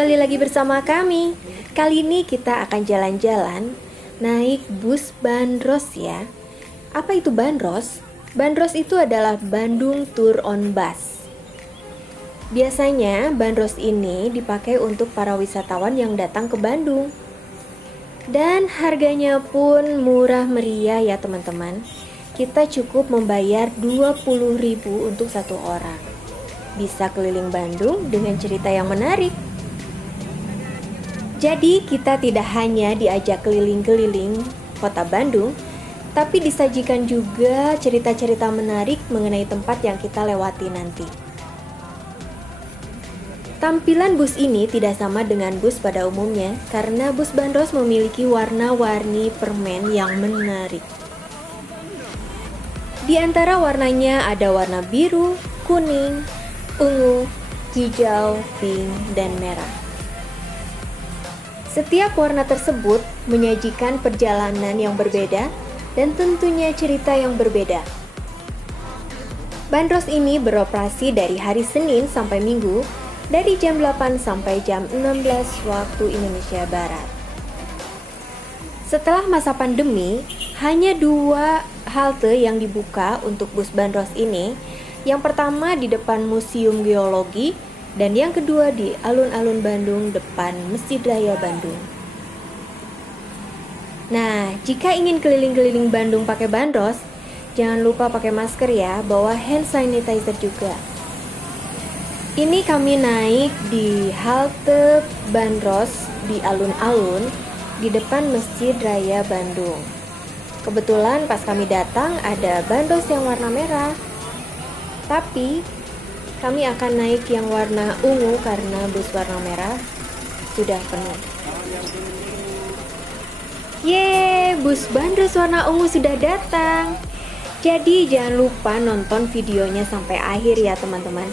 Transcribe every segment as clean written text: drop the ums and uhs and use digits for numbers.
kembali lagi bersama kami. Kali ini kita akan jalan-jalan naik bus Bandros ya. Apa itu Bandros? Bandros itu adalah Bandung Tour on Bus. Biasanya Bandros ini dipakai untuk para wisatawan yang datang ke Bandung. Dan harganya pun murah meriah ya teman-teman. Kita cukup membayar 20.000 untuk satu orang. Bisa keliling Bandung dengan cerita yang menarik. Jadi kita tidak hanya diajak keliling-keliling kota Bandung, tapi disajikan juga cerita-cerita menarik mengenai tempat yang kita lewati nanti. Tampilan bus ini tidak sama dengan bus pada umumnya karena bus Bandros memiliki warna-warni permen yang menarik. Di antara warnanya ada warna biru, kuning, ungu, hijau, pink, dan merah. Setiap warna tersebut menyajikan perjalanan yang berbeda dan tentunya cerita yang berbeda. Bandros ini beroperasi dari hari Senin sampai Minggu dari jam 8 sampai jam 16 waktu Indonesia Barat. Setelah masa pandemi, hanya 2 halte yang dibuka untuk bus Bandros ini. Yang pertama di depan Museum Geologi dan yang kedua di alun-alun Bandung depan Masjid Raya Bandung. Nah, jika ingin keliling-keliling Bandung pakai Bandros, jangan lupa pakai masker ya, bawa hand sanitizer juga. Ini kami naik di halte Bandros di alun-alun di depan Masjid Raya Bandung. Kebetulan pas kami datang ada Bandros yang warna merah. Tapi kami akan naik yang warna ungu karena bus warna merah sudah penuh. Yeay, bus Bandros warna ungu sudah datang. Jadi jangan lupa nonton videonya sampai akhir ya teman-teman.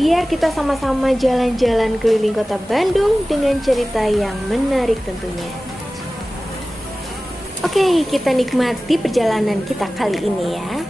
Biar kita sama-sama jalan-jalan keliling kota Bandung dengan cerita yang menarik tentunya. Oke, kita nikmati perjalanan kita kali ini ya.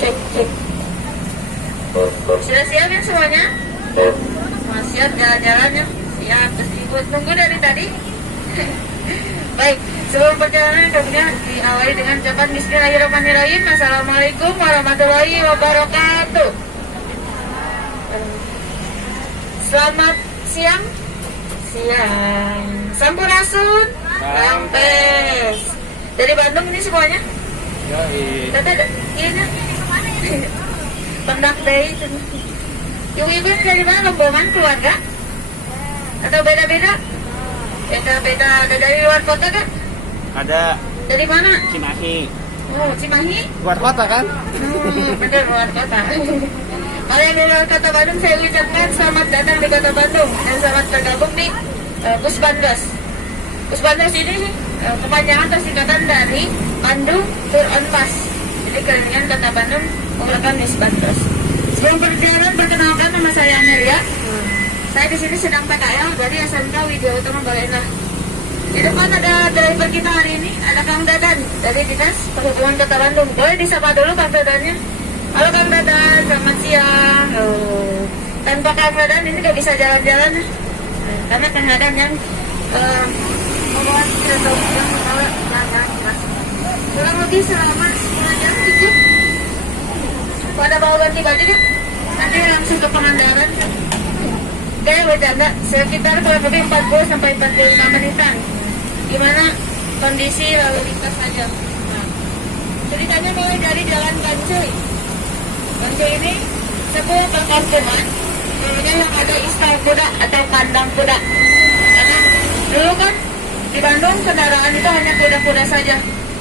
Cek, cek. Sudah siap ya semuanya? Siap jalan-jalannya? Siap, terus ikut nunggu dari tadi. Baik, sebelum perjalanan tentunya diawali dengan ucapan Bismillahirrahmanirrahim. Assalamualaikum warahmatullahi wabarakatuh. Selamat siang. Siang. Sampurasun. Sampes. Dari Bandung ini semuanya? Tete, iya. Pendak deh. Ibu-ibu dari mana? Rombongan keluarga? Atau beda-beda? Beda-beda. Ada dari luar kota kan? Ada Dari mana? Cimahi. Oh, Cimahi? Luar kota kan? Bener, luar kota. Kalau yang di luar kota Bandung, saya ucapkan selamat datang di kota Bandung dan selamat bergabung di Pusbandros. Pusbandros ini kepanjangan atau singkatan dari Bandung Tour on Bus. Jadi kelilingan kota Bandung menggunakan Pusbandros. Sebelum perjalanan, perkenalkan nama saya Amelia. Saya di sini sedang PKL dari SMK Widya Utama Balena. Di depan ada driver kita hari ini, ada Kang Dadan dari Dinas Perhubungan Kota Bandung. Boleh disapa dulu Kang Dadannya. Halo Kang Dadan, selamat siang. Tanpa Kang Dadan ini gak bisa jalan-jalan, karena Kang Dadan yang membawa tidak tahu yang membawa jalan-jalan. Kurang lebih selama 10 jam cukup. Pada bawa ganti baju kan? Nanti langsung ke Pangandaran. Kayak bercanda, sekitar kurang lebih 40 sampai 45 menitan. Gimana kondisi lalu lintas saja. Nah, ceritanya mulai dari Jalan Bancuy. Bancuy ini sebuah perkampungan dulunya yang ada istal kuda atau kandang kuda. Karena dulu kan di Bandung kendaraan itu hanya kuda-kuda saja,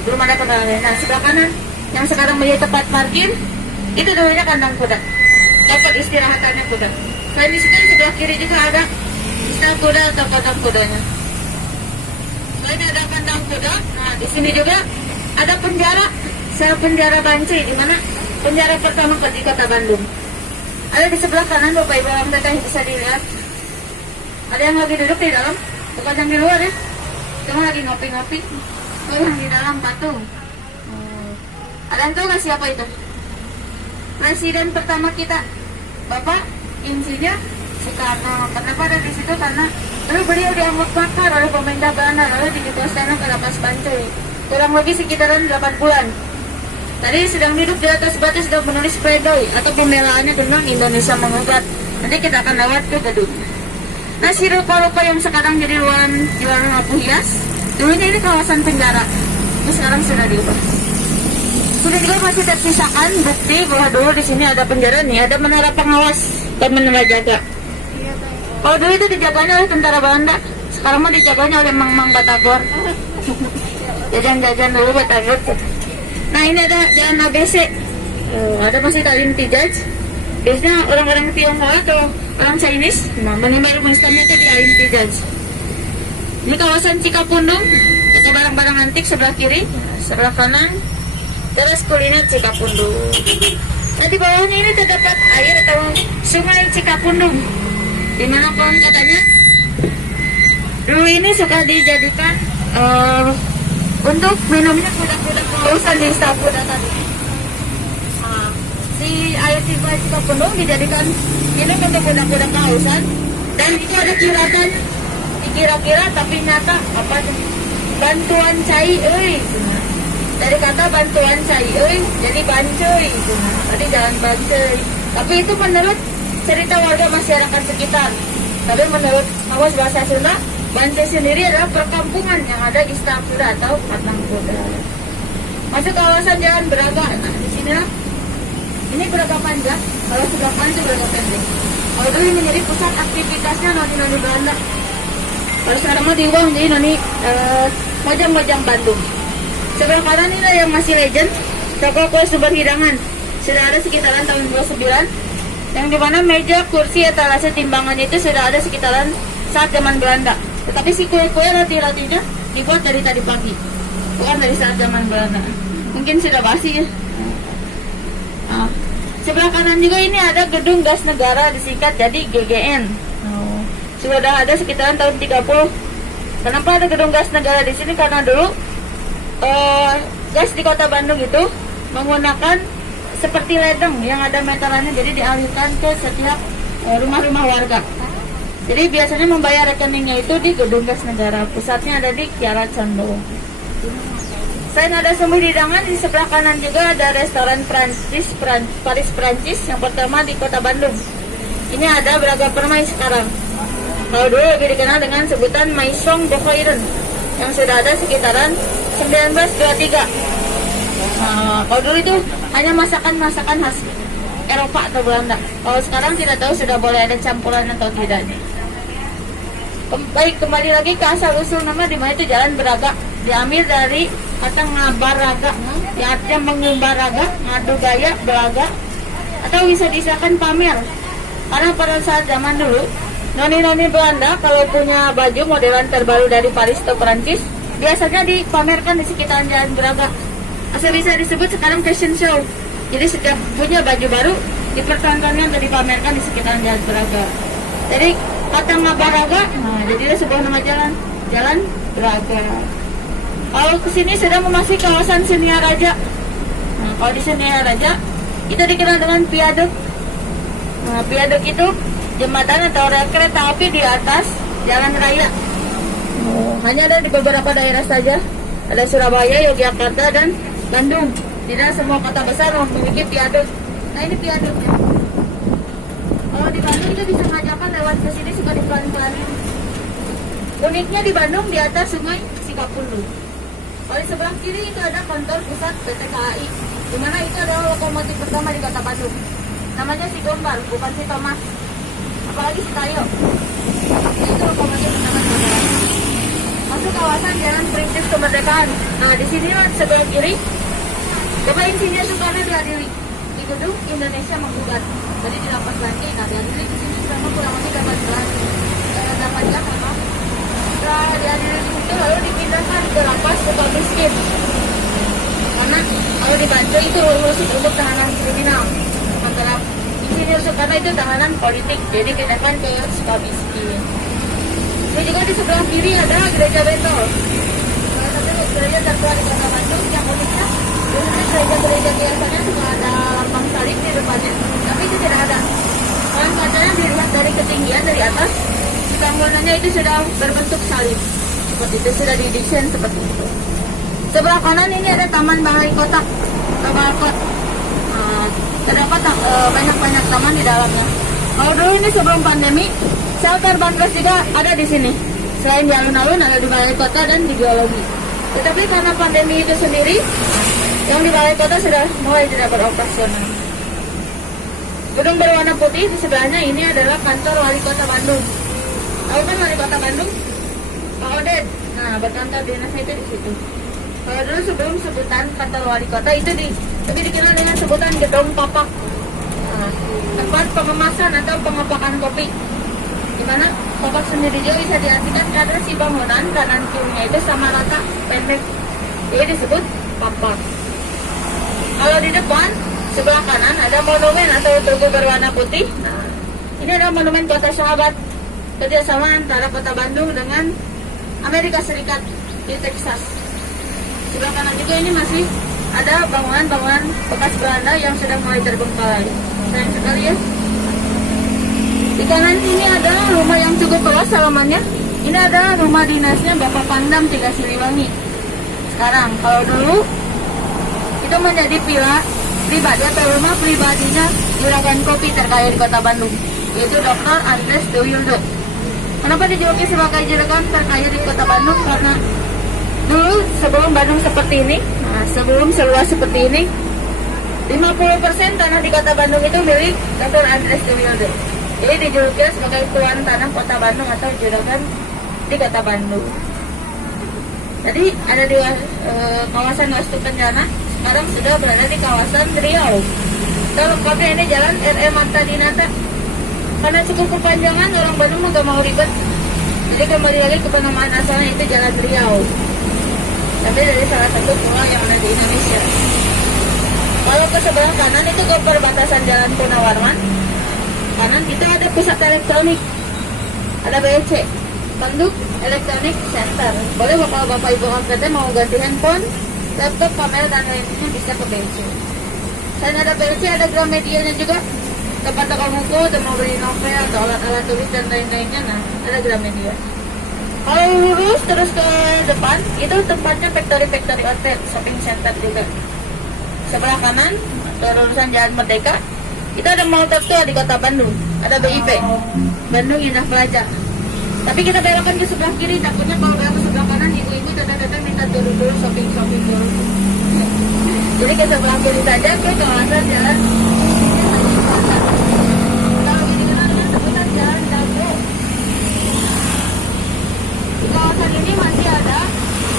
belum ada kendaraan lain. Nah, sebelah kanan yang sekarang menjadi tempat parkir itu dulunya kandang kuda, tempat istirahatannya kuda. Selain di situ sebelah kiri juga ada istal kuda atau kandang kudanya. Selain ada kandang kuda, nah di sini juga ada penjara, sel penjara Bancuy, di mana penjara pertama di kota Bandung. Ada di sebelah kanan Bapak Ibu yang teteh bisa dilihat. Ada yang lagi duduk di dalam, bukan yang di luar ya. Cuma lagi ngopi-ngopi. Oh, yang di dalam patung. Ada yang tahu nggak siapa itu? Presiden pertama kita, Bapak Insinyur Soekarno. Kenapa ada di situ? Karena lalu beliau diangkut makar oleh pemerintah Belanda, lalu didiplosan ke lapas Bancuy. Kurang lebih sekitaran 8 bulan. Tadi sedang duduk di atas batu sedang menulis pledoi atau pembelaannya tentang Indonesia mengugat. Nanti kita akan lewat ke gedung. Nah, si rupa-rupa yang sekarang jadi jualan lampu hias, dulunya ini kawasan penjara. Ini sekarang sudah diubah. Sudah juga masih tersisakan bukti bahwa dulu di sini ada penjara nih, ada menara pengawas dan menara jaga. Kalau dulu itu dijaganya oleh tentara Belanda, sekarang mah dijaganya oleh Mang-Mang Batagor. Jajan-jajan dulu Batagor. Nah, ini ada jalan ABC. Ada masih Talim Tijaj. Biasanya orang-orang Tionghoa atau orang Chinese menimba ilmu Islamnya itu di Talim Tijaj. Ini kawasan Cikapundung, ada barang-barang antik sebelah kiri, sebelah kanan teras kuliner Cikapundung. Nah, di bawahnya ini terdapat air atau sungai Cikapundung, di mana konon katanya dulu ini suka dijadikan untuk minumnya kuda-kuda kehausan di istal kuda tadi. Nah, si air Cikapundung dijadikan minum untuk kuda-kuda kehausan, dan itu ada kiratan, dikira-kira tapi nyata apa tuh? Bantuan cai euy. Dari kata bantuan cai euy jadi Bancuy. Tadi jalan Bancuy. Tapi itu menurut cerita warga masyarakat sekitar. Tapi menurut awas bahasa Sunda, Bancuy sendiri adalah perkampungan yang ada di istal kuda atau kandang kuda. Masuk kawasan Jalan Braga. Nah, di sini lah. Ini Braga panjang, kalau sebelah kanan itu Braga pendek. Kalau dulu ini menjadi pusat aktivitasnya noni-noni Belanda. Kalau sekarang mah diubah jadi noni mojang-mojang Bandung. Sebelah kanan ini yang masih legend, toko kue sumber hidangan. Sudah ada sekitaran tahun 29. Yang dimana meja, kursi, etalase, timbangannya itu sudah ada sekitaran saat zaman Belanda. Tetapi si kue-kue roti-rotinya dibuat dari tadi pagi, bukan dari saat zaman Belanda. Mungkin sudah basi ya. Nah, sebelah kanan juga ini ada gedung gas negara disingkat jadi GGN. Sudah ada sekitaran tahun 30. Kenapa ada gedung gas negara di sini? Karena dulu gas di kota Bandung itu menggunakan seperti ledeng yang ada meterannya, jadi dialirkan ke setiap rumah-rumah warga. Jadi biasanya membayar rekeningnya itu di Gedung Gas Negara, pusatnya ada di Kiara Condong. Selain ada Sumber Hidangan, di sebelah kanan juga ada restoran Paris Prancis yang pertama di Kota Bandung. Ini ada Braga Permai sekarang. Kalau dulu lebih dikenal dengan sebutan Maison Bokoiren yang sudah ada sekitaran 1923. Kalau dulu itu hanya masakan-masakan khas Eropa atau Belanda. Kalau sekarang tidak tahu sudah boleh ada campuran atau tidak. Baik, kembali lagi ke asal usul nama, di mana itu Jalan Braga. Diambil dari kata ngabaraga, yang artinya mengembaraga, ngadu gaya, belaga, atau bisa disahkan pamer. Karena pada saat zaman dulu, noni-noni Belanda kalau punya baju modelan terbaru dari Paris atau Perancis, biasanya dipamerkan di sekitaran Jalan Braga. Asal bisa disebut sekarang fashion show. Jadi setiap punya baju baru dipertontonkan atau dipamerkan di sekitaran Jalan Braga. Jadi kata ngabaraga, jadilah sebuah nama jalan, Jalan Braga. Kalau kesini sudah memasuki kawasan Senia Raja. Kalau di Senia Raja, kita dikenal dengan viaduk. Viaduk itu jembatan atau rel kereta api di atas jalan raya. Hanya ada di beberapa daerah saja. Ada Surabaya, Yogyakarta, dan Bandung. Tidak semua kota besar memiliki viaduk. Nah, ini viaduknya. Kalau di Bandung itu bisa ngajakan lewat ke sini suka dipelan-pelanin. Uniknya di Bandung di atas sungai Cikapundung. Kalau di sebelah kiri itu ada kantor pusat PT KAI, di mana itu adalah lokomotif pertama di Kota Bandung. Namanya si Gombal, bukan si Thomas. Apalagi si Tayo. Itu lokomotif pertama di Kota Bandung. Masuk kawasan Jalan Perintis Kemerdekaan. Nah, di sini sebelah kiri, Bapak Insinyur Soekarno diadili di Gedung Indonesia Menggugat. Jadi di lapas Banti, nah diadili di sini selama kurang lebih 8 jam. Setelah diadili di situ lalu dipindahkan ke lapas Sukamiskin. Karena kalau di Bantu itu khusus untuk tahanan kriminal. Sementara Insinyur Soekarno itu tahanan politik, jadi dipindahkan ke Sukamiskin. Ini juga di sebelah kiri ada Gereja Bentol. Salah satu gereja tertua di Kota Bandung yang uniknya, gereja biasanya suka ada lambang salib di depannya, tapi itu tidak ada. Kalau kacanya dilihat dari ketinggian dari atas, bangunannya itu sudah berbentuk salib. Seperti itu, sudah didesain seperti itu. Sebelah kanan ini ada Taman Balai Kota atau Balkot. Terdapat banyak-banyak taman di dalamnya. Kalau dulu ini sebelum pandemi, shelter Bandros juga ada di sini. Selain di alun-alun ada di Balai Kota dan di Geologi. Tetapi karena pandemi itu sendiri, yang di Balai Kota sudah mulai tidak beroperasional. Gedung berwarna putih di sebelahnya ini adalah kantor Wali Kota Bandung. Tahu kan Wali Kota Bandung? Pak Oded. Nah, berkantor dinasnya itu di situ. Kalau dulu sebelum sebutan kantor Wali Kota itu lebih dikenal dengan sebutan Gedung Papak. Nah, tempat pengemasan atau pengepakan kopi. Di mana papak sendiri juga bisa diartikan karena si bangunan kanan kirinya itu sama rata, pendek. Jadi disebut papak. Kalau di depan sebelah kanan ada monumen atau tugu berwarna putih. Nah, ini adalah monumen Kota Sahabat, kerjasama antara Kota Bandung dengan Amerika Serikat di Texas. Sebelah kanan juga ini masih ada bangunan-bangunan bekas Belanda yang sudah mulai terbengkalai. Sayang sekali ya. Di kanan ini ada rumah yang cukup luas halamannya. Ini ada rumah dinasnya Bapak Pangdam Tiga Siliwangi. Sekarang, kalau dulu itu menjadi villa pribadi atau rumah pribadinya juragan kopi terkaya di Kota Bandung, yaitu Dr. Andres De Wildo. Kenapa dijuluki sebagai juragan terkaya di Kota Bandung? Karena dulu sebelum Bandung seperti ini, sebelum seluas seperti ini, 50% tanah di Kota Bandung itu milik Dr. Andres De Wildo. Jadi dijuluki sebagai tuan tanah Kota Bandung atau juragan di Kota Bandung. Jadi ada di kawasan Wastu Kencana, sekarang sudah berada di kawasan Riau. Kalau lengkapnya ini jalan RE Marta Dinata. Karena cukup kepanjangan, orang Bandung nggak mau ribet. Jadi kembali lagi ke penamaan asalnya itu Jalan Riau. Tapi dari salah satu pulau yang ada di Indonesia. Kalau ke sebelah kanan itu ke perbatasan Jalan Gunawarman. Kanan kita ada pusat elektronik, ada BC, Bandung Electronic Center. Boleh bapak-bapak ibu angkatnya mau ganti handphone, laptop, kamera dan lainnya bisa ke BC. Selain ada PLC, ada Gramedianya juga. Tempat toko buku, tempat beli novel, atau alat-alat tulis dan lain-lainnya. Nah, ada Gramedia. Kalau lurus terus ke depan, itu tempatnya factory outlet, shopping center juga. Sebelah kanan, terusan Jalan Merdeka, itu ada mall tertua di kota Bandung. Ada BIP, Bandung Indah Plaza. Tapi kita belokkan ke sebelah kiri, takutnya kalau belok ke sebelah kanan, ibu-ibu datang-datang minta turun dulu shopping dulu. Jadi ke sebelah kiri saja ke kawasan Jalan. Kalau ini dikenal dengan sebutan Jalan Dago. Di kawasan ini masih ada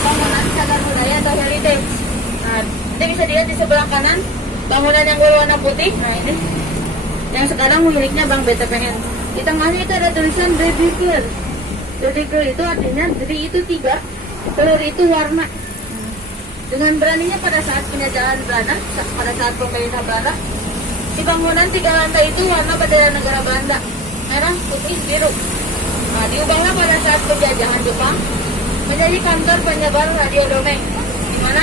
bangunan cagar budaya atau heritage. Nah, ini bisa dilihat di sebelah kanan bangunan yang berwarna putih. Nah, ini yang sekarang miliknya Bank BTPN. Di tengahnya itu ada tulisan Baby Girl. Baby Girl itu artinya jadi itu 3, telur itu warna. Dengan beraninya pada saat penjajahan Belanda, pada saat pemerintah Belanda, di bangunan 3 lantai itu warna bendera negara Belanda, merah, putih, biru. Nah, diubahlah pada saat penjajahan Jepang menjadi kantor penyebar radio dongeng, di mana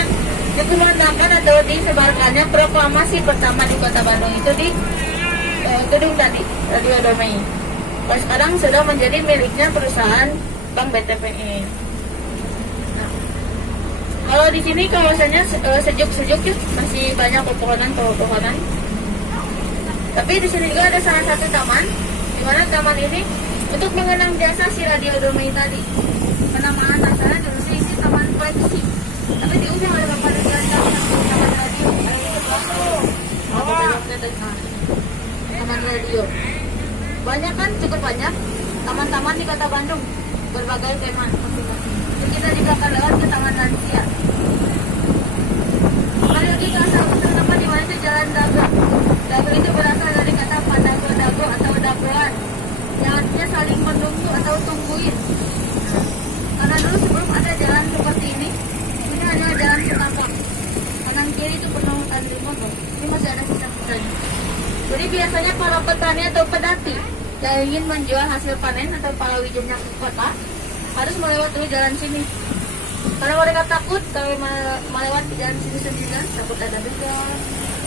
dikumandangkan atau disebarkannya proklamasi pertama di Kota Bandung itu di gedung tadi, radio dongeng. Nah, sekarang sudah menjadi miliknya perusahaan Bank BTPN. Nah, kalau di sini kawasannya sejuk-sejuk ya, masih banyak pepohonan. Tapi di sini juga ada salah satu taman, di mana taman ini untuk mengenang jasa si radio dongeng tadi. Penamaan asalnya dulu sih ini taman koleksi, tapi diubah oleh Bapak Negara taman radio. Taman radio. Banyak kan, cukup banyak taman-taman di Kota Bandung, berbagai tema masing-masing. Jadi kita di belakang lewat ke Taman Lansia. Kembali lagi ke asal usul nama di mana itu Jalan Dago. Dago itu berasal dari kata padago-dago atau dagoan, yang artinya saling menunggu atau tungguin. Karena dulu sebelum ada jalan seperti ini hanya jalan setapak. Kanan kiri itu penuh antrian, ini masih ada sisa-sisanya. Jadi biasanya para petani atau pedati yang ingin menjual hasil panen atau palawijenya ke kota harus melewati jalan sini. Karena mereka takut kalau melewati jalan sini sendirian, takut ada begal,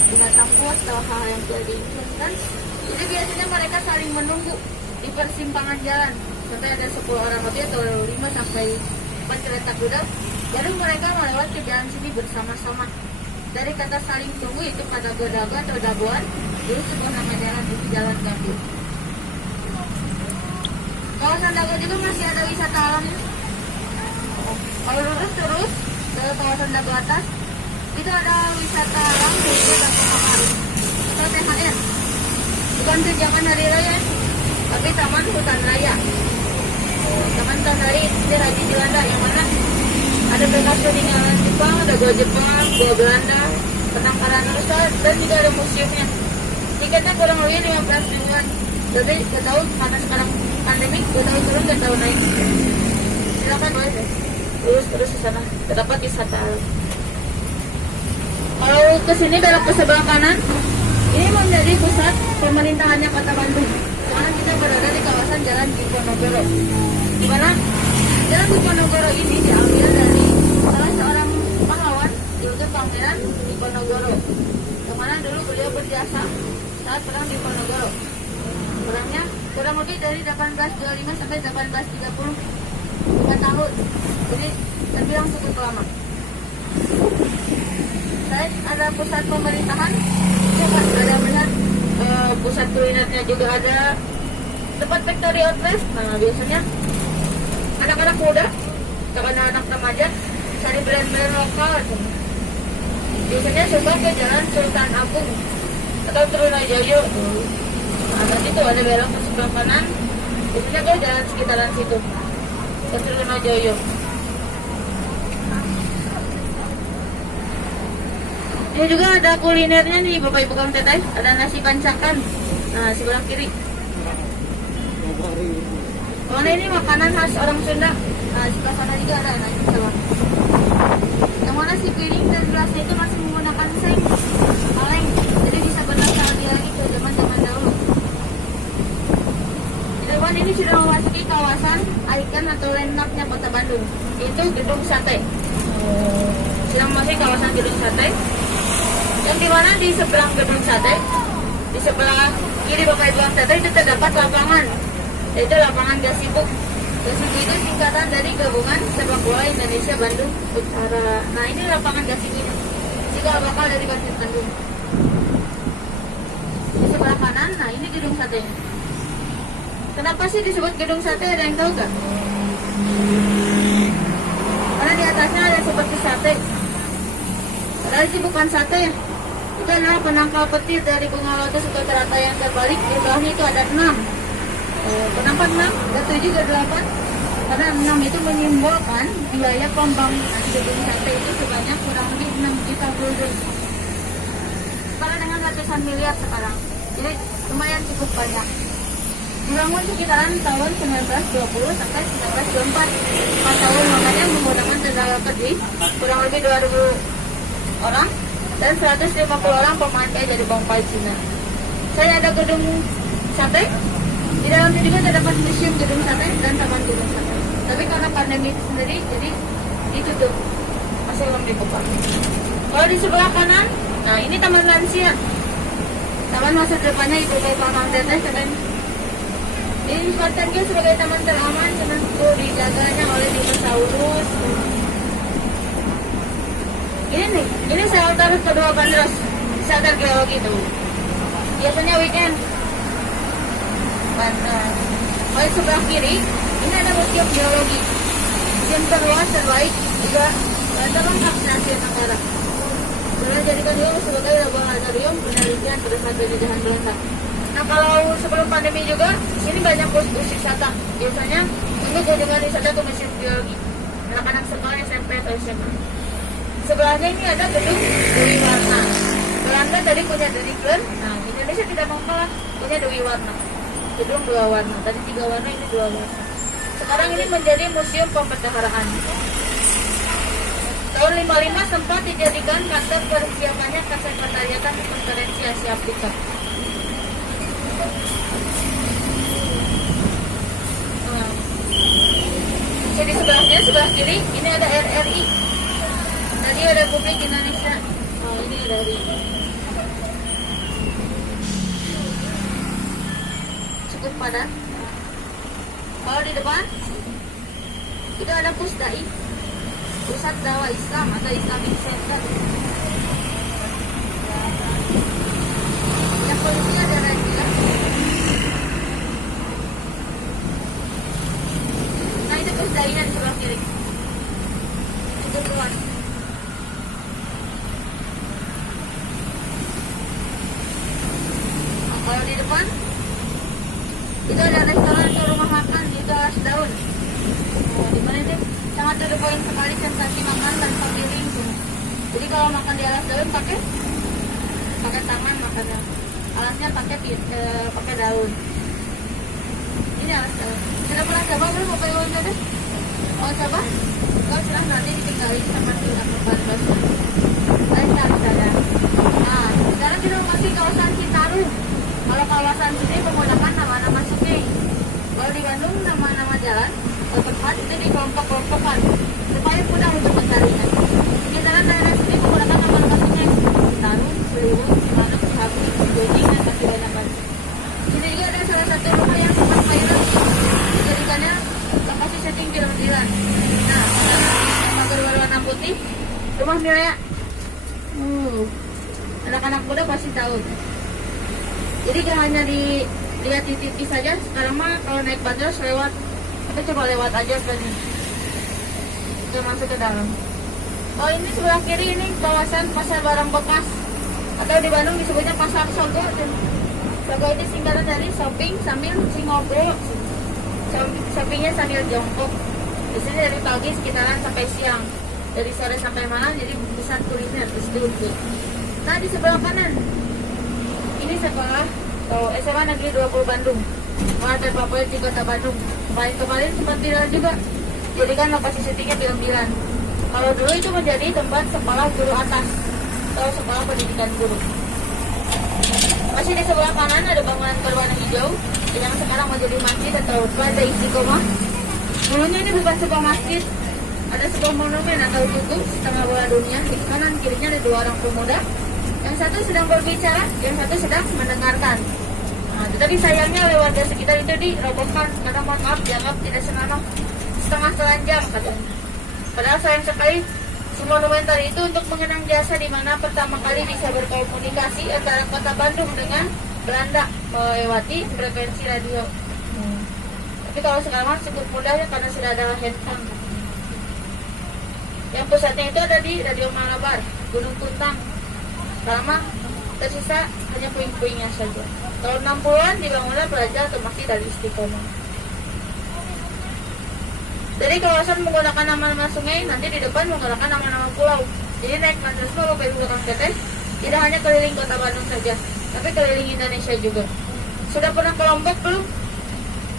binatang buas atau hal yang tidak diinginkan. Jadi biasanya mereka saling menunggu di persimpangan jalan. Sampai ada 10 orang lebih atau 5 sampai 4 kereta kuda, baru mereka melewati jalan sini bersama-sama. Dari kata saling tunggu itu pada godago atau dagoan, dulu sebuah nama jalan itu Jalan Dago. Kawasan Dago juga masih ada wisata alamnya. Kalau lurus terus ke kawasan Dago atas, itu ada wisata alam yaitu Dago Makari atau THR. Bukan tunjangan hari raya, tapi Taman Hutan Raya. Taman Hutan Raya ini Raji Juanda yang mana ada bekas peninggalan Jepang, ada gua Jepang, gua Belanda, penangkaran Nusa, dan juga ada museumnya. Tiketnya kurang lebih 15 ribuan. Jadi gak tahu karena sekarang pandemi, gak tahu turun, gak tahu naik. Silakan boleh deh. Terus ke sana, terdapat wisata alam. Kalau ke sini belok ke sebelah kanan, ini menjadi pusat pemerintahannya Kota Bandung. Karena kita berada di kawasan Jalan Diponegoro. Di mana Jalan Diponegoro ini diambil dari salah seorang pahlawan yaitu Pangeran Diponegoro. Yang mana dulu beliau berjasa saat perang Diponegoro. Perangnya kurang lebih dari 1825 sampai 1830, 5 tahun. Jadi terbilang cukup lama. Selain ada pusat pemerintahan, juga ada melihat pusat kulinernya juga ada, tempat factory outlet. Nah biasanya anak-anak muda atau anak-anak remaja cari brand-brand lokal. Biasanya coba ke Jalan Sultan Agung atau Trunojoyo. Nah nanti tuh ada belok ke sebelah kanan, biasanya ke jalan sekitaran situ, ke Trunojoyo. Ini juga ada kulinernya nih Bapak Ibu Kang Teteh, ada nasi pancakan. Nah sebelah kiri. Karena ini makanan khas orang Sunda. Nah sebelah sana juga ada nasi sawah. Yang mana si piring dan gelasnya itu masih menggunakan seng, kaleng. Jadi bisa bernostalgia lagi ke zaman-zaman dahulu. Di depan ini sudah memasuki kawasan ikon atau landmarknya Kota Bandung, yaitu Gedung Sate. Sudah memasuki kawasan Gedung Sate. Yang dimana di seberang gedung sate, di sebelah kiri Bapak Ibu sate itu terdapat lapangan, yaitu lapangan Gasibu. Gasibu itu singkatan dari Gabungan Sepak Bola Indonesia Bandung Utara. Nah ini lapangan Gasibu ini, jika bakal dari Persib Bandung. Di sebelah kanan, nah ini gedung sate. Kenapa sih disebut gedung sate? Ada yang tahu gak? Karena di atasnya ada seperti sate. Padahal itu bukan sate. Itu adalah penangkal petir dari bunga lotus atau teratai yang terbalik. Di bawahnya itu ada 6. Kenapa 6? Ada 7 ke 8. Karena 6 itu menyimbolkan biaya pembangunan gedung sate itu sebanyak kurang lebih 6 juta gulden. Sekarang dengan ratusan miliar sekarang. Jadi lumayan cukup banyak. Dibangun sekitaran tahun 1920 sampai 1924. 4 tahun makanya menggunakan tenaga kerja kurang lebih 2.000 orang dan 150 orang pemakai dari bongkai Cina. Saya ada gedung sate. Di dalamnya juga terdapat museum gedung sate dan taman gedung sate. Tapi karena pandemi itu sendiri, jadi ditutup. Masih belum dibuka. Kalau di sebelah kanan, nah ini taman lansia. Taman masa depannya Ibu Bapak Teteh keren. Dimanfaatkan sebagai taman teraman dengan dijaganya oleh dinosaurus. Ini shelter kedua Bandros, shelter geologi itu. Biasanya weekend. Kalau sebelah kiri, ini ada museum geologi. Museum terluas terbaik juga terlengkap di Asia Tenggara. Boleh jadikan juga sebagai laboratorium penelitian pada saat penjajahan Belanda. Nah kalau sebelum pandemi juga, sini banyak bus wisata. Biasanya untuk kunjungan wisata ke museum geologi. Anak-anak sekolah SMP atau SMA. Sebelahnya ini ada gedung Dewi Warna. Belanda tadi punya Dewi Klen. Nah Indonesia tidak mau kalah, punya Dewi Warna. Gedung 2 warna. Tadi 3 warna, ini 2 warna. Sekarang ini menjadi museum pemerdekaan. Tahun 55 sempat dijadikan kantor persiapannya Sekretariatan Konferensi Asia Afrika. Jadi sebelahnya, sebelah kiri, ini ada RRI. Tadi ada Republik Indonesia. Oh, ini ada RRI. Cukup padat. Kalau di depan, itu ada Pusdai, Pusat Dakwah Islam atau Islamic Center. Yang polisi ada juga. Nah itu Pusdainya di sebelah kiri. Cukup luas. Nah, kalau di depan, itu ada restoran atau rumah makan di atas daun. Di mana itu sangat to the point sekali sensasi makan tanpa piring. Jadi kalau makan di alas daun pakai tangan makannya. Alasnya pakai daun. Ini alas daun. Sudah pernah coba belum Bapak Ibu tadi? Mau coba? Kalau sudah nanti ditinggalin sama tidak berbalas. Lain tak ada. Nah, sekarang kita masih kawasan Citarum. Kalau kawasan sini menggunakan nama-nama sungai. Kalau di Bandung nama-nama jalan atau tempat itu dikelompok-kelompokkan supaya mudah untuk mencarinya. Sekarang daerah sini menggunakan nama-nama sungai. Citarum, Ciliwung, Cimanuk, Cihaburi, Cigonjing, dan masih banyak lagi. Sini juga ada salah satu rumah yang sempat viral. Dijadikannya lokasi setting film-film. Nah, nama berwarna putih, rumah Miraya. Anak-anak muda pasti tahu. Jadi gak hanya dilihat di TV saja, sekarang mah kalau naik bandros lewat, kita coba lewat aja tadi. Kita masuk ke dalam. Oh ini sebelah kiri ini kawasan pasar barang bekas, atau di Bandung disebutnya pasar Sogo. Sogo ini singkatan dari shopping sambil ngobrol. Shoppingnya sambil jongkok. Di sini dari pagi sekitaran sampai siang, dari sore sampai malam, jadi bisa kuliner duduk. Nah di sebelah kanan ini sekolah SMA Negeri 20 Bandung, Sekolah terpopuler di Kota Bandung. Kemarin sempat viral juga, jadikan lokasi syutingnya film Dilan. Kalau dulu itu menjadi tempat sekolah guru atas atau sekolah pendidikan guru. Masih di sebelah kanan ada bangunan berwarna hijau yang sekarang menjadi masjid atau Plaza Istiqomah. Dulunya ini bukan sebuah masjid, ada sebuah monumen atau tugu setengah bola dunia. Di kanan kirinya ada 2 orang pemuda Yang satu sedang berbicara, yang satu sedang mendengarkan. Nah, tetapi sayangnya oleh warga sekitar itu dirobohkan karena mohon maaf dianggap tidak senonoh setengah telanjang katanya. Padahal sayang sekali si monumenter itu untuk mengenang jasa di mana pertama kali bisa berkomunikasi antara kota Bandung dengan Belanda melewati frekuensi radio. Tapi kalau sekarang cukup mudah ya karena sudah ada handphone. Yang pusatnya itu ada di Radio Malabar, Gunung Puntang. Selama tersisa hanya puing-puingnya saja. Tahun 60-an dibangunlah Plaza atau masih dari Istiqomah. Dari kawasan menggunakan nama-nama sungai, nanti di depan menggunakan nama-nama pulau. Jadi naik Bandros kalau ke belakang teteh, tidak hanya keliling kota Bandung saja, tapi keliling Indonesia juga. Sudah pernah ke Lombok belum?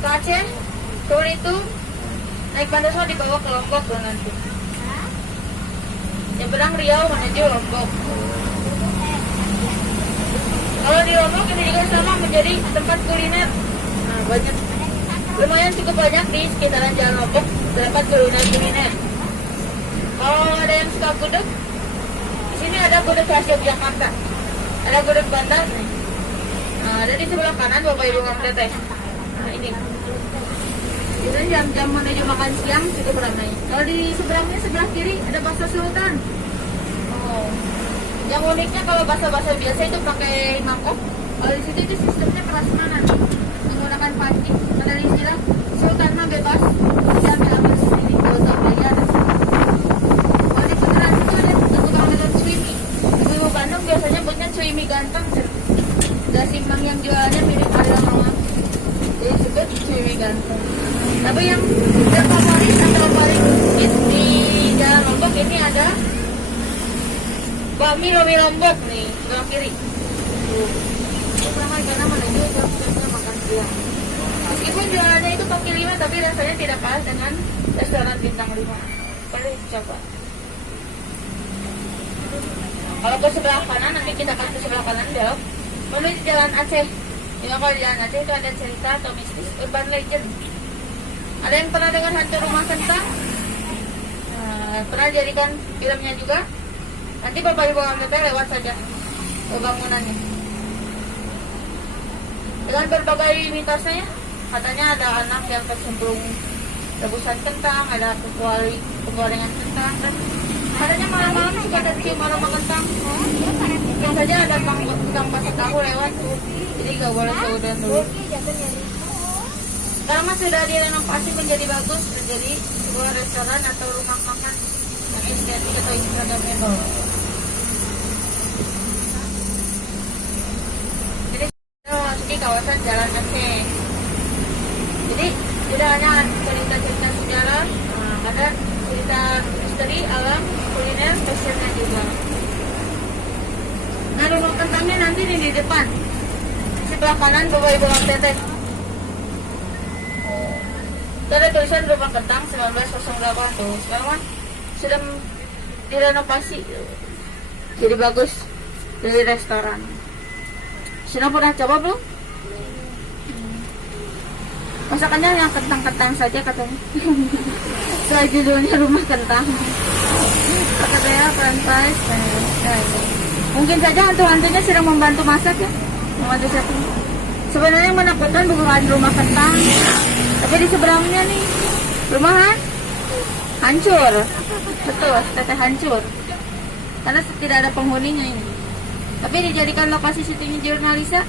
Ke Aceh? Turun itu naik Bandros dibawa ke Lombok loh nanti. Nyebrang Riau menuju Lombok. Kalau di Lombok ini juga sama menjadi tempat kuliner. Nah, banyak, lumayan cukup banyak di sekitaran Jalan Lombok terdapat kuliner. Kalau ada yang suka gudeg, di sini ada gudeg khas Yogyakarta, ada gudeg bandar. Nah, ada di sebelah kanan Bapak Ibu Kang Teteh. Nah ini. Jadi jam-jam menuju makan siang cukup ramai. Kalau di seberangnya sebelah kiri ada bakso sultan. Oh. Yang uniknya kalau bakso-bakso biasa itu pakai mangkok. Kalau di situ itu sistemnya prasmanan menggunakan panci. Ada istilah sultan mah bebas. Bisa ambil sendiri kalau tak bayar. Kalau di putaran itu ada tukang beton suimi. Ibu Bandung biasanya buatnya suimi ganteng. Dan simpang yang jualannya mirip Ariel Noah. Jadi disebut suimi ganteng. Tapi yang favorit atau paling hits di Jalan Lombok ini ada bakmi Lomi Lombok nih, sebelah kiri. Sama karena menuju ke makan siang. Meskipun jualannya itu kaki lima, tapi rasanya tidak kalah dengan restoran bintang 5. Boleh coba. Kalau ke sebelah kanan, nanti kita akan ke sebelah kanan belok menuju Jalan Aceh. Ya kalau di Jalan Aceh itu ada cerita atau mistis urban legend. Ada yang pernah dengar hantu rumah kentang? Nah, pernah jadikan filmnya juga. Nanti Bapak Ibu Kang Teteh lewat saja ke bangunannya. Dengan berbagai mitosnya, katanya ada anak yang tercemplung rebusan kentang, ada penggorengan kentang, dan katanya malam-malam suka ada cium aroma kentang. Mungkin saja ada tukang masak tahu lewat tuh, jadi gak boleh seudon dulu. Sekarang mah sudah direnovasi menjadi bagus, menjadi sebuah restoran atau rumah makan. Nanti estetik atau instagramable. Jadi memasuki kawasan Jalan Aceh. Jadi tidak hanya cerita-cerita sejarah, ada cerita misteri, alam, kuliner, fashionnya juga. Nah, rumah kentangnya nanti di depan. Sebelah kanan Bapak Ibu Kang Teteh. Itu ada tulisan rumah kentang 1908 tuh. Sekarang sudah direnovasi, jadi bagus, jadi restoran. Sudah pernah coba belum? Masakannya yang kentang-kentang saja katanya. Soal judulnya rumah kentang. Katanya franchise. Mungkin saja hantu-hantunya sedang membantu masak ya, membantu setting. Sebenarnya yang menakutkan bukan rumah kentang, tapi di seberangnya nih rumahan hancur. Betul, teteh hancur karena tidak ada penghuninya ini. Tapi dijadikan lokasi syuting jurnalisa,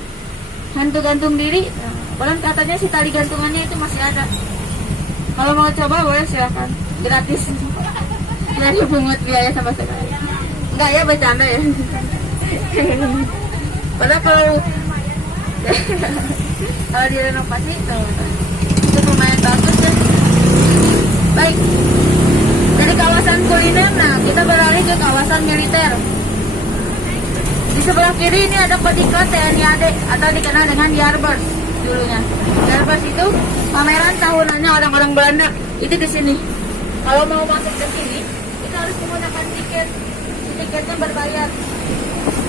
hantu gantung diri. Konon katanya si tali gantungannya itu masih ada. Kalau mau coba boleh silakan, gratis. Tidak dipungut biaya sama sekali. Enggak ya, bercanda ya. Padahal kalau direnovasi itu lumayan bagus ya. Baik, dari kawasan kuliner, nah kita beralih ke kawasan militer. Di sebelah kiri ini ada Kodikot TNI AD atau dikenal dengan Yarbers dulunya. Yarbers itu pameran tahunannya orang-orang Belanda. Itu di sini. Kalau mau masuk ke sini, kita harus menggunakan tiket. Tiketnya berbayar.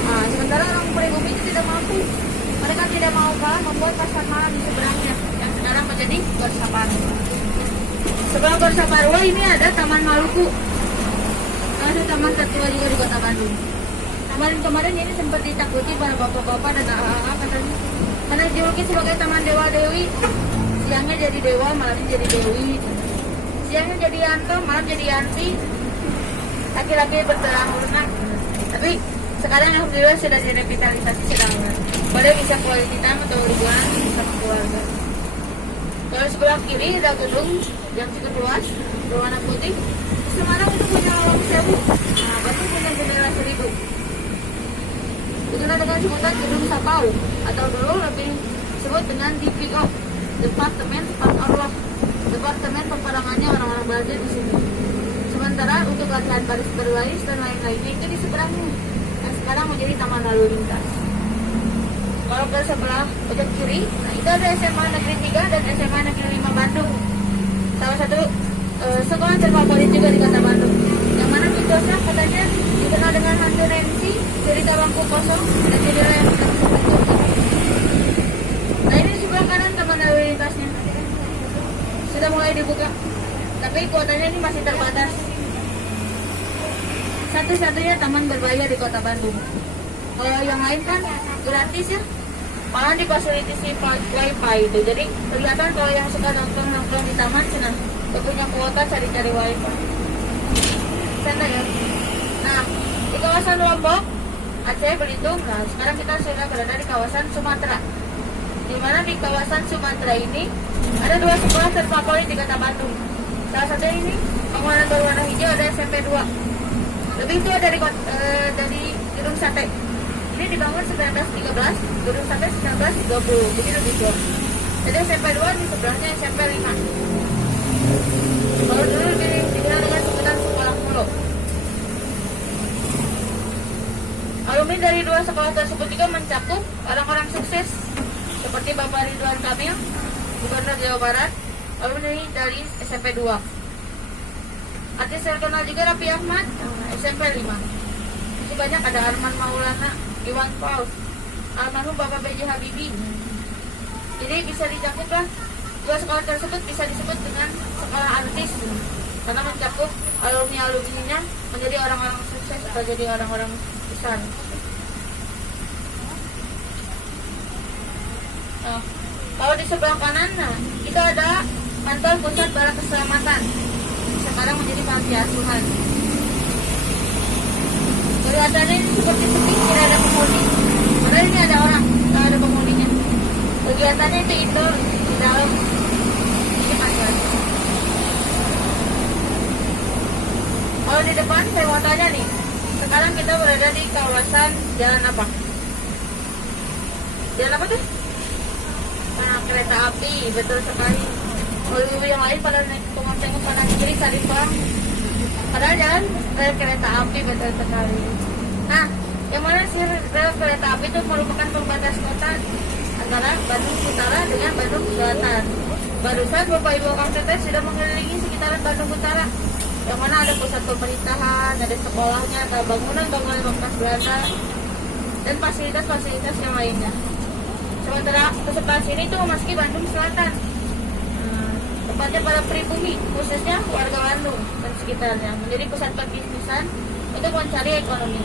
Nah, sementara orang pribumi itu tidak mampu. Mereka tidak mau membuat pasar malam di seberangnya, yang sekarang menjadi Bursa Parwa. Sebelah Bursa Parwa ini ada Taman Maluku. Ada taman tertua juga di Kota Bandung. Kemarin ini sempat ditakuti para bapak-bapak dan AA katanya. Karena dijuluki sebagai Taman Dewa Dewi. Siangnya jadi dewa, malamnya jadi dewi. Siangnya jadi Yanto, malam jadi Yanti. Laki-laki berterang lunak. Tapi sekarang alhamdulillah sudah direvitalisasi sedang. Boleh bisa quality time atau liburan sama keluarga. Kalau sebelah kiri ada gedung yang cukup luas, berwarna putih. Semarang itu punya lawang sewu. Nah, Bandung punya jendela 1000. Dikenal dengan sebutan gedung Sapau atau dulu lebih disebut dengan DPO, Departemen Pas Allah. Departemen peperangannya orang-orang Belanda di sini. Sementara untuk latihan baris berbaris dan lain-lainnya itu di seberangnya. Yang sekarang menjadi taman lalu lintas. Kalau ke sebelah ujung kiri, nah itu ada SMA Negeri 3 dan SMA Negeri 5 Bandung. Salah satu sekolah terfavorit juga di kota Bandung. Yang mana mitosnya katanya dikenal dengan hantu Nancy, cerita bangku kosong, dan jendela yang tertutup. Nah ini di sebelah kanan taman lalu lintasnya. Sudah mulai dibuka, tapi kuotanya ini masih terbatas. Satu-satunya taman berbayar di kota Bandung. Kalau yang lain kan gratis ya. Malah difasilitasi wifi itu. Jadi kelihatan kalau yang suka nongkrong di taman sana punya kuota cari-cari wifi. Sana ya. Nah, di kawasan Lombok, Aceh, Belitung. Nah, sekarang kita sudah berada di kawasan Sumatera. Di mana di kawasan Sumatera ini ada 2 sekolah terfavorit di kota Bandung. Salah satu ini bangunan berwarna hijau, ada SMP 2. Lebih tua dari Gedung Sate. Ini dibangun 1913, Gedung Sate 1930. Jadi lebih tua. Jadi SMP 2 di sebelahnya SMP 5. Kalau dulu dikenal dengan sebutan sekolah pulau. Alumni dari 2 sekolah tersebut juga mencakup orang-orang sukses seperti Bapak Ridwan Kamil, Gubernur Jawa Barat, alumni dari SMP 2. Artis terkenal juga Raffi Ahmad, SMP 5. Masih banyak, ada Arman Maulana, Iwan Fals, almarhum Bapak B.J. Habibie. Jadi bisa dicakup lah, 2 sekolah tersebut bisa disebut dengan sekolah artis karena mencakup alumni-alumninya menjadi orang-orang sukses atau jadi orang-orang besar. Nah, kalau di sebelah kanan, nah, kita ada kantor pusat bala keselamatan. Sekarang menjadi panti asuhan. Kelihatannya ini seperti sepi, tidak ada penghuni. Padahal ini ada orang, tidak ada penghuninya. Kegiatannya itu indoor, di dalam. Ini panti asuhan. Kalau di depan saya mau tanya nih, sekarang kita berada di kawasan jalan apa? Jalan apa tuh? Nah, kereta api, betul sekali. Kalau yang lain pada naik tengok-tengok kanan kiri cari bang. Padahal jalan rel kereta api, betul sekali. Nah, yang mana sih rel kereta api itu merupakan pembatas kota antara Bandung Utara dengan Bandung Selatan. Barusan Bapak Ibu Kang Teteh sudah mengelilingi sekitaran Bandung Utara, yang mana ada pusat pemerintahan, ada sekolahnya, ada bangunan-bangunan bekas Belanda, dan fasilitas-fasilitas yang lainnya. Sementara ke sebelah sini tuh memasuki Bandung Selatan, tempatnya para pribumi, khususnya warga Bandung dan sekitarnya, menjadi pusat perbisnisan untuk mencari ekonomi.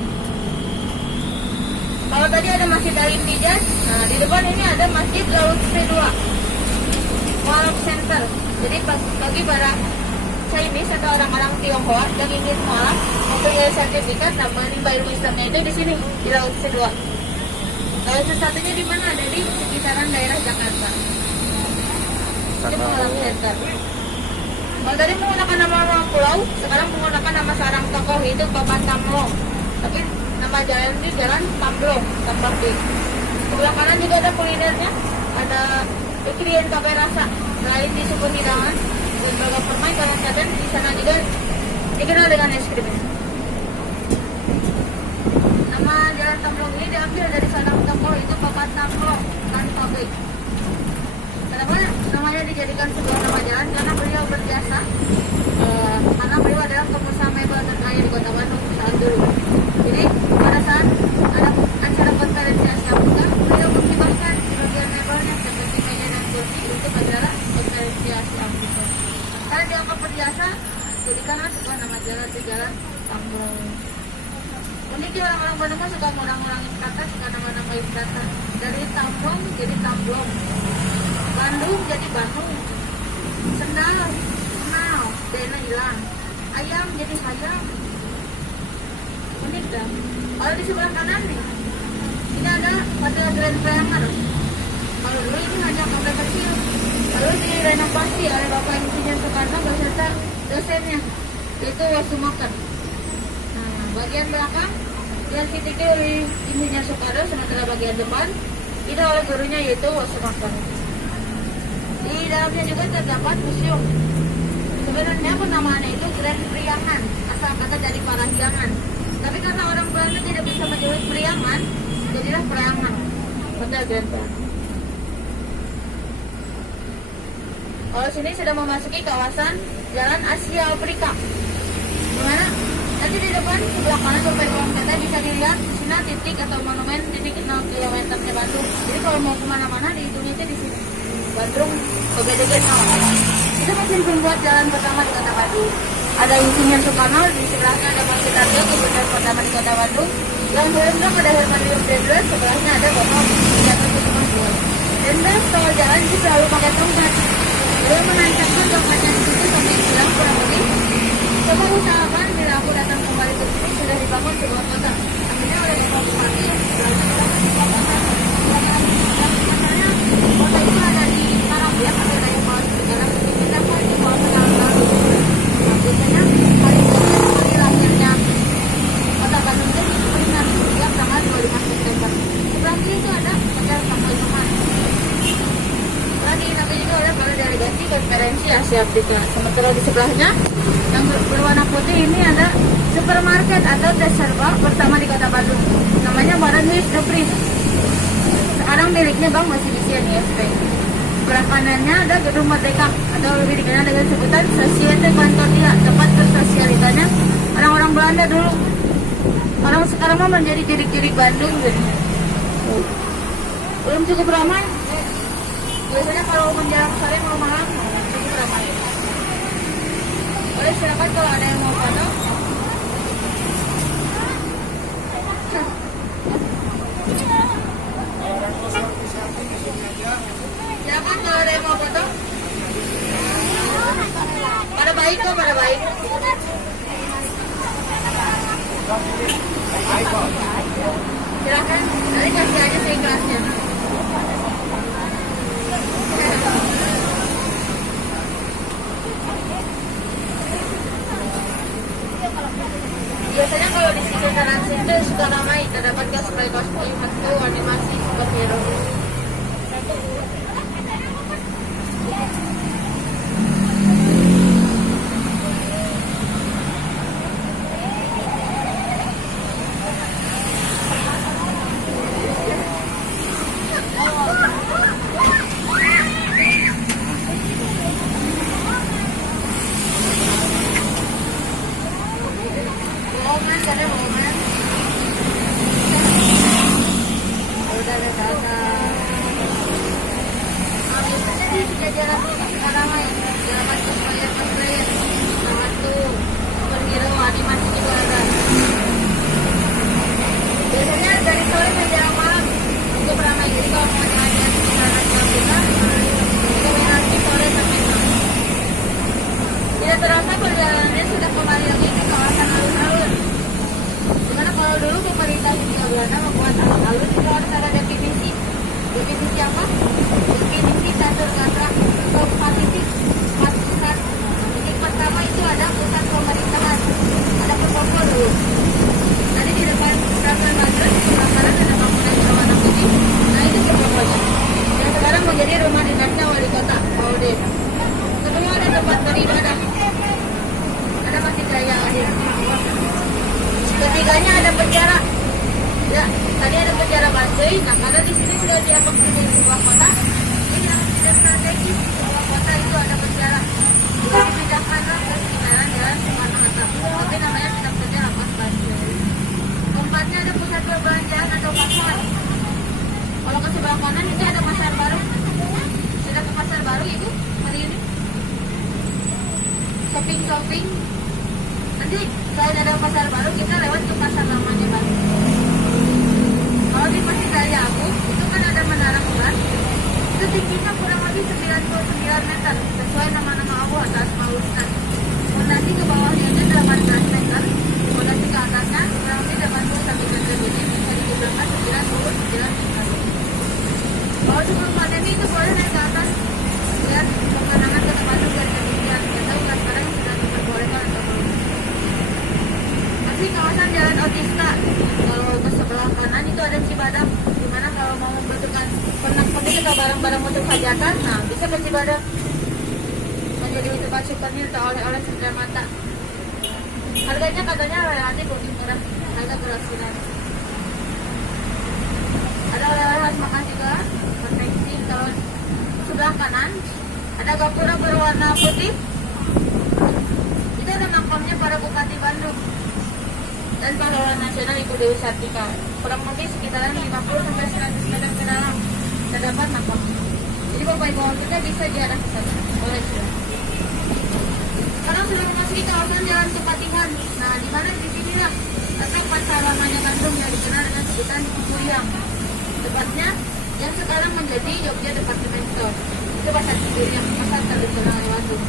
Kalau tadi ada Masjid Al-Imtijaz, nah di depan ini ada Masjid Laut C2 Mualaf Center. Jadi bagi para Chinese atau orang-orang Tionghoa yang ingin mualaf mempunyai sertifikat dan menimba ilmu Islamnya itu di sini di Laut C2. Kalau satu-satunya di mana? Ada di sekitaran daerah Jakarta. Itu Mualaf Center. Kalau tadi menggunakan nama pulau, sekarang menggunakan nama seorang tokoh, itu Bapak Tamlo. Tapi nama jalan ini Jalan Tamblong, Tambakti. Sebelah kanan juga ada kulinernya, ada Ikrian Kafe Rasa. Selain di Sukun Hidangan dan Baga Permai, kalau kalian di sana juga dikenal dengan es krim. Nama Jalan Tamblong ini diambil dari seorang tokoh, itu Bapak Tamlo dan Pabrik. Kenapa namanya dijadikan sebuah nama jalan? Karena beliau berjasa, karena beliau adalah pengusaha mebel terkaya di kota Bandung saat dulu. Jadi pada saat ada acara konferensi Asia Afrika, beliau menghibahkan bagian mebelnya seperti meja dan kursi untuk acara konferensi Asia Afrika. Karena dianggap berjasa, jadikanlah sebuah nama jalan di Jalan Tamblong. Uniknya orang-orang Bandung mah suka ngurang-ngurangin kata, suka nama-namain kata. Dari Tamblong jadi Tamblong, Bandung jadi Bandung, sendal, kenal, dena hilang, ayam jadi hayam. Unik dah. Kalau di sebelah kanan nih, ini ada Hotel Grand Priangan. Kalau dulu ini hanya kafe kecil. Lalu direnovasi oleh Bapak Insinyur Soekarno beserta dosennya, yaitu Wasumaker. Nah, bagian belakang yang ditiki oleh Insinyur Soekarno, sementara bagian depan tidak oleh gurunya, yaitu Wasumaker. Di dalamnya juga terdapat museum. Sebenarnya penamaannya itu Grand Priangan, asal kata dari Parahyangan. Tapi karena orang Belanda tidak bisa menyebut Priangan, jadilah Priangan. Hotel Grand Priangan. Kalau sini sudah memasuki kawasan Jalan Asia Afrika. Dimana nanti di depan sebelah kanan sampai kolong kereta bisa dilihat di sini titik atau monumen titik 0 km Bandung. Jadi kalau mau kemana-mana dihitungnya itu di sini. Bandung OBDG 0. Itu mesin pembuat jalan pertama di Kota Bandung. Ada Insinyur Soekarno, di sebelahnya ada Masjid Arjo, gubernur pertama di Kota Bandung. Yang belum ada Hermanrium Dendels, sebelahnya ada Bapak Jatuh Kusuman II. Dendels kalau jalan itu selalu pakai tongkat. Beliau menancapkan tongkatnya di situ sampai hilang kurang lebih. Coba usahakan bila aku datang kembali ke sini sudah dibangun sebuah kota. Akhirnya oleh Bapak Bupati, katanya kota itu ada di Parabiak atau dari bawah segala. Kita mau di bawah penanggal. Biasanya hari lahirnya Kota Bandung itu diperingati setiap tanggal 25 September. Sebelah kiri itu ada Hotel Sampai Teman. Lagi nanti juga ada para delegasi konferensi Asia Afrika. Sementara di sebelahnya yang berwarna putih ini ada supermarket atau serba pertama di Kota Bandung. Namanya Baranwis The Prince. Sekarang miliknya Bank Masibisian ISP. Sebelah kanannya ada Gedung Merdeka atau lebih dikenal dengan sebutan Societe Concordia, tempat bersosialitanya orang-orang Belanda dulu. Orang sekarang mah menjadi jirik-jirik Bandung gitu. Belum cukup ramai. Biasanya kalau menjelang sore mau malam cukup ramai. Boleh silakan kalau ada yang mau foto. Silakan kalau ada yang mau foto. Pada baik kok, pada baik. Silakan, nanti kasih aja seikhlasnya. Biasanya kalau di sekitaran situ suka ramai, terdapat cosplay atau animasi superhero. Terasa perjalanannya sudah kembali lagi ke kawasan alun-alun. Dimana kalau dulu pemerintah Hindia Belanda membuat alun-alun itu harus ada definisi. Definisi apa? Definisi catur kata atau 4 titik. 4 pusat. Titik pertama itu ada pusat pemerintahan. Ada Purwokerto dulu. Tadi di depan Rasul Madras di sebelah kanan ada bangunan berwarna putih. Nah itu Purwokerto. Yang sekarang menjadi rumah dinasnya wali kota Paude. Kedua ada tempat beribadah. Ada Masjid Jaya Adir. Ketiganya ada penjara. Ya, tadi ada penjara Banjai. Nah, karena di sini sudah dianggap sebagai sebuah kota, ini yang tidak strategis sebuah kota itu ada penjara. Dipindahkanlah ke sekitaran Jalan Soekarno-Hatta. Tapi namanya tetap saja Lapas Banjai. Keempatnya ada pusat perbelanjaan atau pasar. Kalau ke sebelah kanan itu ada pasar baru. Sudah ke pasar baru ibu hari ini? Shopping. Nanti selain ada pasar baru kita lewat ke pasar lamanya Bandung. tingginya kurang lebih 99 meter sesuai nama-nama Allah atas Maulana. Fondasi ke bawahnya itu 18 meter, fondasi ke atasnya kurang lebih 81 meter. Jadi bisa dibilang 99 meter. Kalau sebelum pandemi itu boleh naik ke atas lihat pemandangan Kota Bandung dari ketinggian. Kita tahu kan sekarang sudah diperbolehkan atau belum. Masih kawasan Jalan Otista. Kalau ke sebelah kanan itu ada Cibadak. Dimana kalau mau membutuhkan pernak-pernik atau barang-barang untuk hajatan, nah bisa ke Cibadak. Menjadi tempat souvenir atau oleh-oleh cendera mata. Harganya katanya relatif lebih murah, harga berasilan. Ada oleh-oleh khas makan juga, konveksi. Kalau sebelah kanan ada gapura berwarna putih. Itu ada makamnya para bupati Bandung dan pahlawan nasional Ibu Dewi Sartika. Kurang lebih sekitaran 50-100 meter ke dalam terdapat makam. Jadi Bapak Ibu kita bisa jarak ke sana. Boleh sudah. Sekarang sudah memasuki kawasan Jalan Kepatihan. Nah, di mana di sinilah letak pasar lamanya Bandung yang dikenal dengan sebutan Ciburiang. Tepatnya yang sekarang menjadi Jogja Department Store. Itu pasar Ciburiang, pasar tradisional Bandung.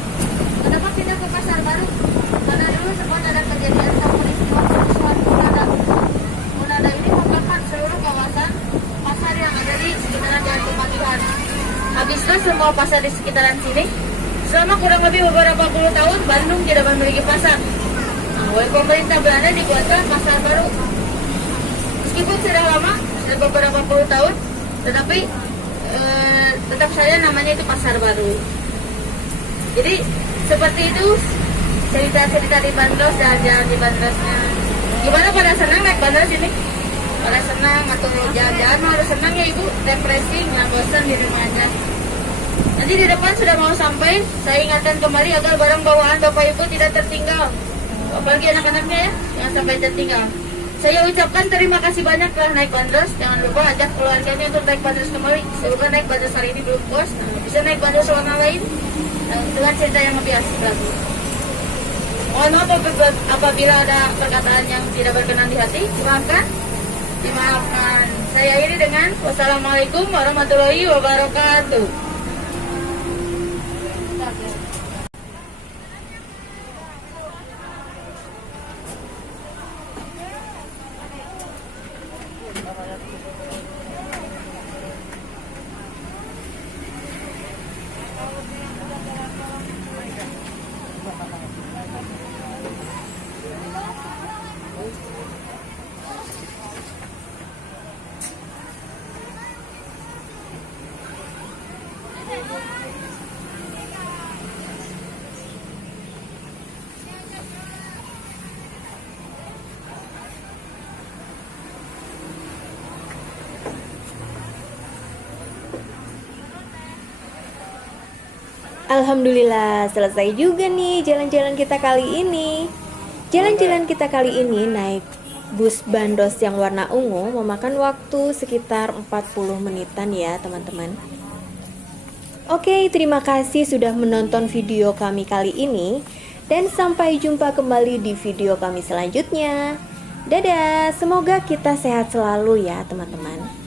Kenapa pindah ke pasar baru? Karena dulu sempat ada kejadian atau peristiwa kerusuhan Munada. Munada ini membakar seluruh kawasan pasar yang ada di sekitaran Jalan Kepatihan. Habislah semua pasar di sekitaran sini. Selama kurang lebih beberapa puluh tahun, Bandung tidak memiliki pasar. Nah, oleh pemerintah Belanda dibuatlah pasar baru. Meskipun sudah lama, sudah beberapa puluh tahun, tetapi tetap saja namanya itu pasar baru. Jadi seperti itu cerita-cerita di Bandros, jalan-jalan di Bandrosnya. Gimana pada senang naik Bandros ini? Pada senang atau jalan-jalan harus senang ya Ibu, refreshing, nggak bosan di rumah aja. Nanti di depan sudah mau sampai, saya ingatkan kembali agar barang bawaan Bapak Ibu tidak tertinggal. Apalagi anak-anaknya ya, jangan sampai tertinggal. Saya ucapkan terima kasih banyak telah naik Bandros. Jangan lupa ajak keluarganya untuk naik Bandros kembali. Saya bukan naik Bandros hari ini belum puas, nah, bisa naik Bandros warna lain dengan cerita yang lebih asik lagi. Mohon maaf apabila ada perkataan yang tidak berkenan di hati, silakan dimaafkan. Saya akhiri dengan wassalamualaikum warahmatullahi wabarakatuh. Alhamdulillah selesai juga nih jalan-jalan kita kali ini. Jalan-jalan kita kali ini naik bus Bandros yang warna ungu memakan waktu sekitar 40 menitan ya teman-teman. Oke, terima kasih sudah menonton video kami kali ini. Dan sampai jumpa kembali di video kami selanjutnya. Dadah, semoga kita sehat selalu ya teman-teman.